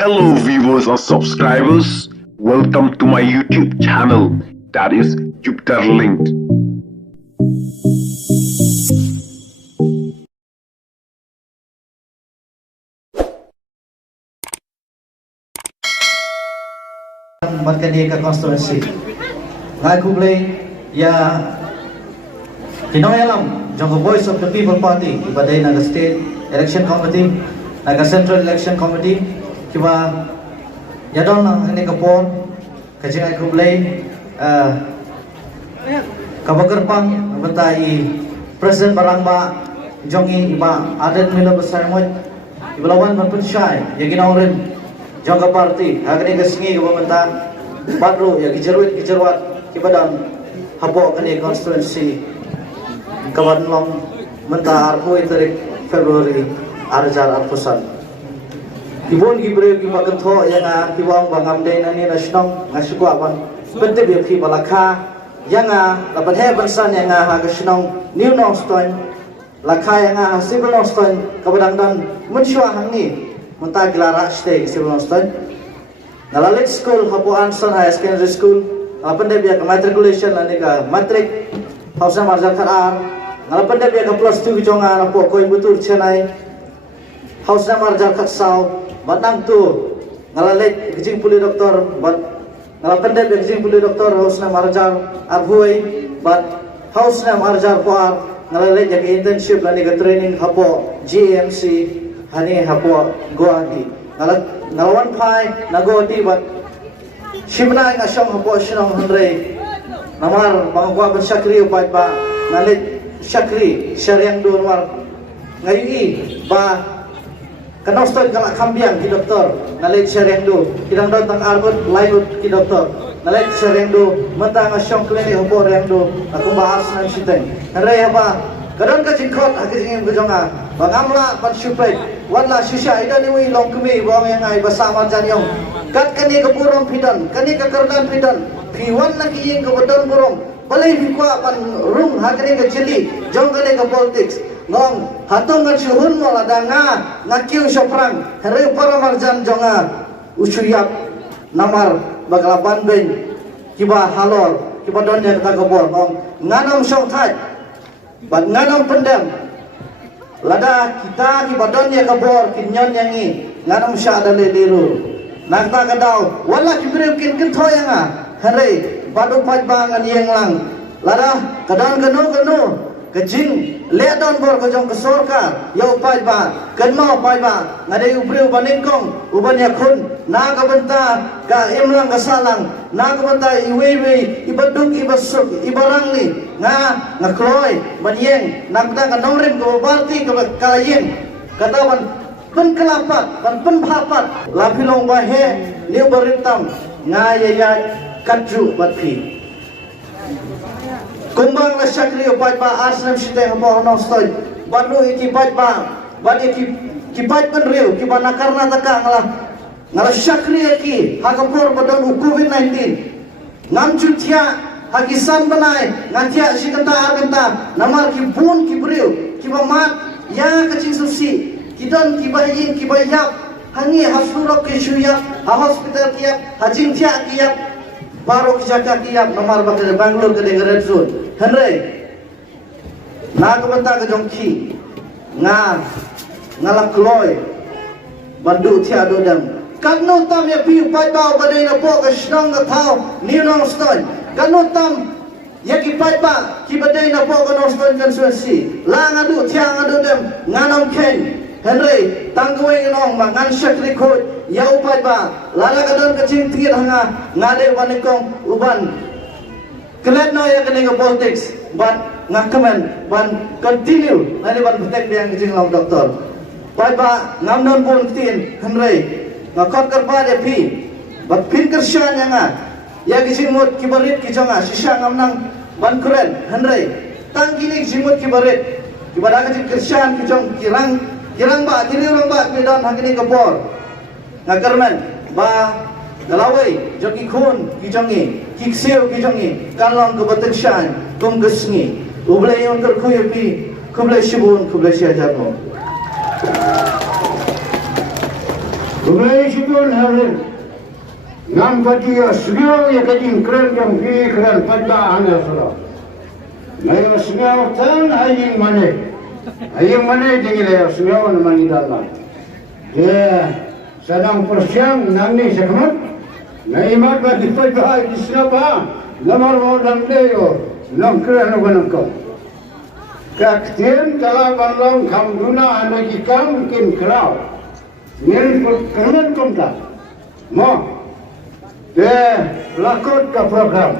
Hello viewers or subscribers, welcome to my YouTube channel, that is Jupiter Linked. Markandia constituency. Ngai kublay ya kinoyalam jong voice of the people party ibadai naga state election committee naga central election committee kiba yadon ini kapon kajing ngai kublay kabagerpang betai presiden barangba jongi iba adat mila besar moy ibalawan manpun syai yaginaurin jangka parti agni kesengi kepementan baru ya kijerwat kibadan habok kani constituency kawan long menta arpo tarik Februari arjar arpusan ibon gibre kibagan tho yang kiwang bangam dei nani nasional ngasukwa ban bente bi ki balakha yang dapat he bansan yang hagasnong new noston lakha yang civil noston kabadang dan mensyua hangni menta gelara stay civil noston Nalalit school hapo Anson High Secondary School ngalapan dia ke matriculation ani ka matrik hausa marja kharar ngalapan dia ke plus 2 jonga hapo Coimbatore Chennai hausa marja khatsau batang tu ngalalit kijing puli doktor bat ngalapan dia kijing puli doktor hausa marja arhuai bat hausa marja puar ngalalit yang internship ani ka training hapo GMC hani hapo Guwahati ngalawan pai nagoti bat shimna nga syong hapo shinong handre namar mangwa ban syakri upat ba nalit syakri syariang do namar ngayi ba kanostol kala kambiang ki doktor nalit syariang do kidang do tang arbot layut ki doktor nalit syariang do mata nga syong klinik hapo riang do aku bahas nan siteng handre ba kadon ka jingkot hakijing bujonga bangamla pan syupai wala shisha ida niwi longkumi bawang yang ai bersama janyong kat kani kapurong pidan kani kakardan pidan piwan lagi yang kebedan burung balai bikwa pan rung hakani ka jeli jong kani ka politics ngong hatung kan syuhun mo ladanga ngakiu soprang hari para marjan jonga usuyap namar bagalaban ben kiba halor kiba don yang kata kabor ngong nganam song thai bat nganam pendam lada kita ki badan ya kabor kinyon yang ni nganam sya ada liru nakta kadau wala kibreu kin tho yang hare badu paj bangan yang lang lada kadang kanu kejing le don bor ko jong kesorka ya paj ba kan mau paj ba ngade ubreu baningkong uban ya khun na ka benta ka imlang ka salang na ka benta iwewe ibaduk ibasuk ibarang ni nga kloy banyeng nakda ka nongrim ko barti ka kalayeng katawan pen kelapat pen bhapat lapilong bahe liu baritam nga yaya katju batpi kumbang la syakri upat ba asnam siteng mo no stoy banu iki pat ba bani ki pat pen riu ki bana karna taka ngala syakri iki hakapur badon COVID-19 ngam jutia hakisan banai ngatia sikanta arganta namar ki bun ki briu ki bamat ya kacing susi kidon ki bayin ki bayap hangi hasurok ki syuyap ha hospital kiap hajing tia kiap baru kijaka kiap namar bakal Bangalore ke red zone henry na kabanta ka jongki ngala kloy bandu tia dodang kanu tam ya piu pai bau badai na po ka shnong ka thau new nong stone kanu tam ya ki pai ba ki badai na po ka nong stone constituency la ngadu tia ngadu dem nganong ken henry tangwe nong ma ngan syakri khot ya upai ba lala kadon kacing tir hanga ngade wanikong uban kelet no ya kene politics but ngakamen ban continue nani ban betek yang kacing long doktor pai ba ngamnon pun tin henry ngakot kerba de pi bat pin kersyan yang ya kacing mut kibarit kijonga sisa ngamnang ban keren henry tang kini kacing mut kibarit kibada kacing kersyan kijong kirang ba kiri orang ba pedon hakini kapor ngakarmen ba galawai joki khun kijongi kikseu kijongi kanlong kebeteksyan kum gesngi ublay yon ker kuyepi kublay shibun kublay syajabo Bumay sidon harin. Ngam kati asgyo ya kati kren kam pi kren padda ana sura. Nay asgyo tan aying mane. Aying mane dingile asgyo na manidala. Dia sedang persiang nangni sekamat. Nay mat ba dipay ba isna ba. Lamar mo dang leyo. Long kren no ko. Kakten kala balong kamduna anagi kam kin kraw. Nyen kermen komta. Mo. Lakot ka program.